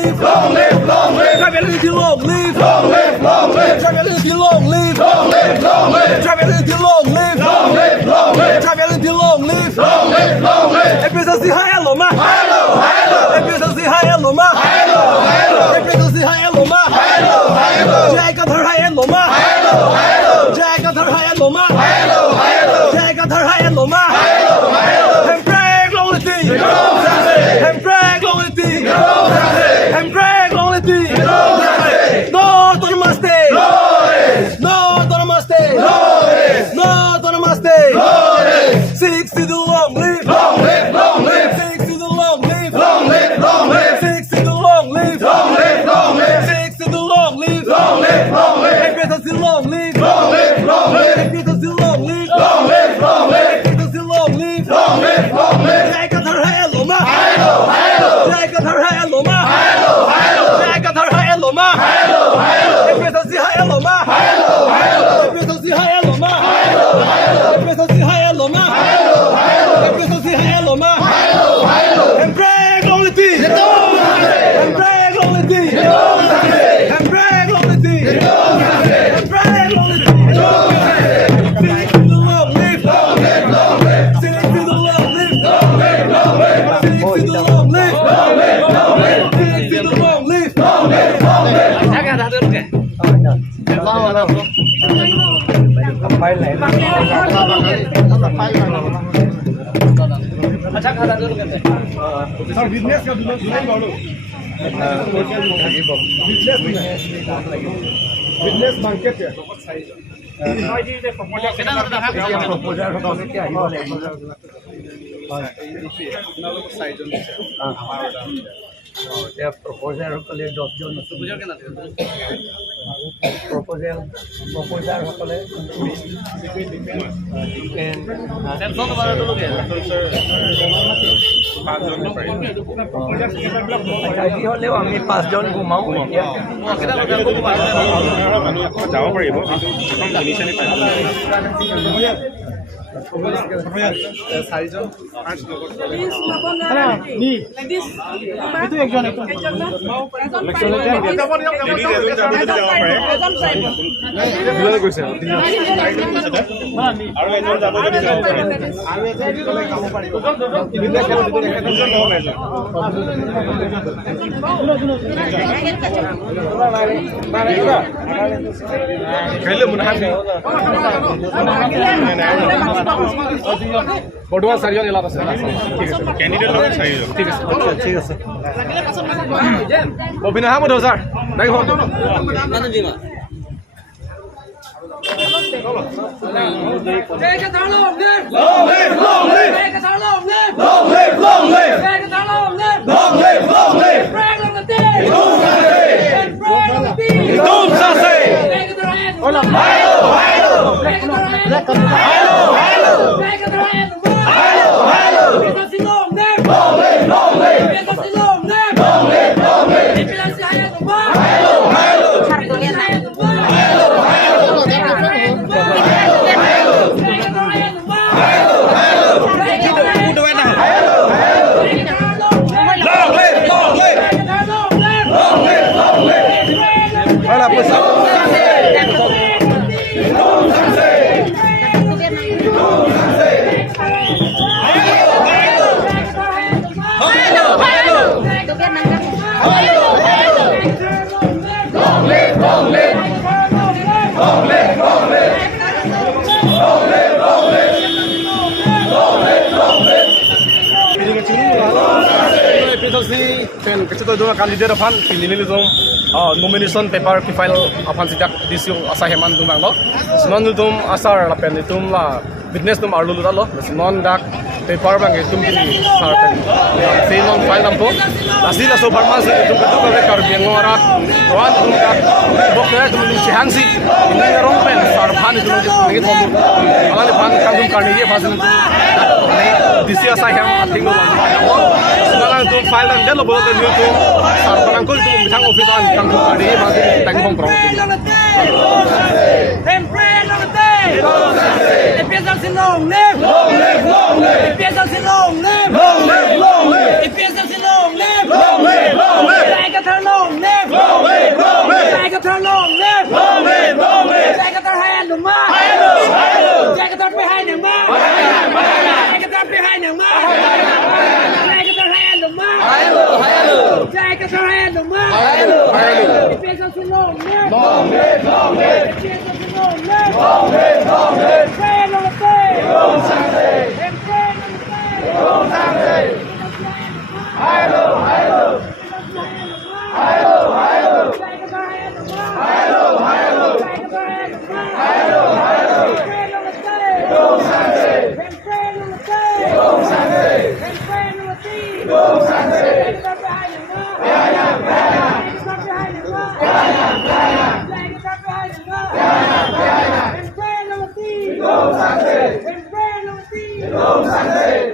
live, long live, long live. Travelity long live, long live, long live. Travelity long live, long live, long live. Travelity long live, long live, long live. Travelity long live, long live, long live. Represents the high hello ma, hello, hello. Represents the high hello ma, hello, hello. Represents the high hello ma, hello, hello. JI Kathar high hello ma, hello, hello. JI Kathar high hello ma, hello, hello. JI Kathar high hello ma, hello, hello. Hem brag long the thing, hem brag long the thing, hem brag long the thing. No to the mistake, no to the mistake, no to the mistake. 60 the long live, long live, long live. 60 the long live, long live, long live. 60 the long live, long live, long live. 60 the long live, long live, long live. Represents the long live, long live, long live. Represents the long live, long live, long live. Represents the long live, long live, long live. JI Kathar hello ma, hello, hello. JI Kathar hello ma, hello, hello. JI Kathar hello ma, hello, hello. Represents the hello ma, hello, hello. Represents the hello ma, hello, hello. Represents the hello ma, hello, hello. Represents the hello ma, hello, hello. And brag on the team, and brag on the team, and brag on the team, and brag on the team. Sing to the long live, long live, long live. Sing to the long live, long live, long live. Sing to the long live, long live, long live. Sing to the long live, long live, long live. Sir business का दुलाई बोलो business market है proposal সকলে 10 জন প্ৰপোজাল সকলে আজি হলেও আমি 5 জন ঘুমাও যাব পাৰিব বৰ্তমান 4 জন এলাকা আছে ঠিক আছে ক্যান্ডিডেট লগত 4 জন ঠিক আছে ঠিক আছে অভিনয় হামদ স্যার নাই হল না দিমা Take it down long live, long live, long live. Take it down long live, long live, long live. Take it down long live, long live, long live. Brag on the day, don't say. Brag on the day, don't say. Take it down, hello, hello. Take it down, hello, hello. Take it down, hello, hello. Because it's long live, long live, long live. Because it's long live, long live, long live. Because it's hello, hello. Kita dua kandidat apaan pilih itu nomination paper ki file apaan sih jak disiu asa heman tu bang lo, senon tu asar lapen itu lah business tu malu lu lo, senon dak paper bang itu kini sar pen, senon file nampu, asli lah so farmasi itu betul betul kerja ngorak, tuan tu dak, boknya tu mesti hangsi, ini orang pen sar pan itu lagi ngomong, malah ni pan kandung kerja pas itu, disiu asa heman tinggal sekarang tu file dan dia lo boleh tu sar penangkul tu mitang ofisan kandung kerja masih tanggung prong. Empieza sin long live, long live, long live. Empieza sin long live, long live, long live. Empieza sin long live, long live, long live. Go Sunday!